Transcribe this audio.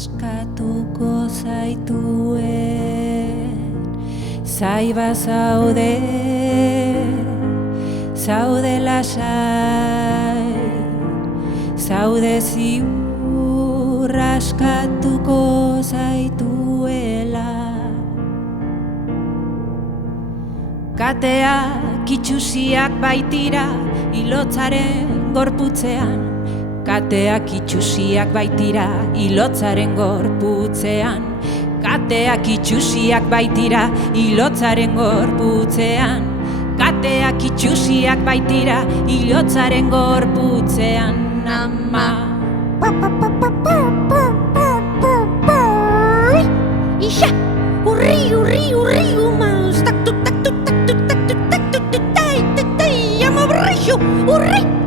askatuko zaituen. Zaiba zaude, zaude lasai, zaude ziur askatuko zaituela. Kateak itxusiak baitira ilotzaren gorputzean. Kateak itxusiak baitira ilotzaren gorputzean. Kateak itxusiak baitira ilotzaren gorputzean. Kateak itxusiak baitira ilotzaren gorputzean. Ama. Ixa! Urri, urri, urri, umaz! Taktu, taktu, taktu, taktu, taktu, taktu, tai, tai, tai, ama brixo! Urri!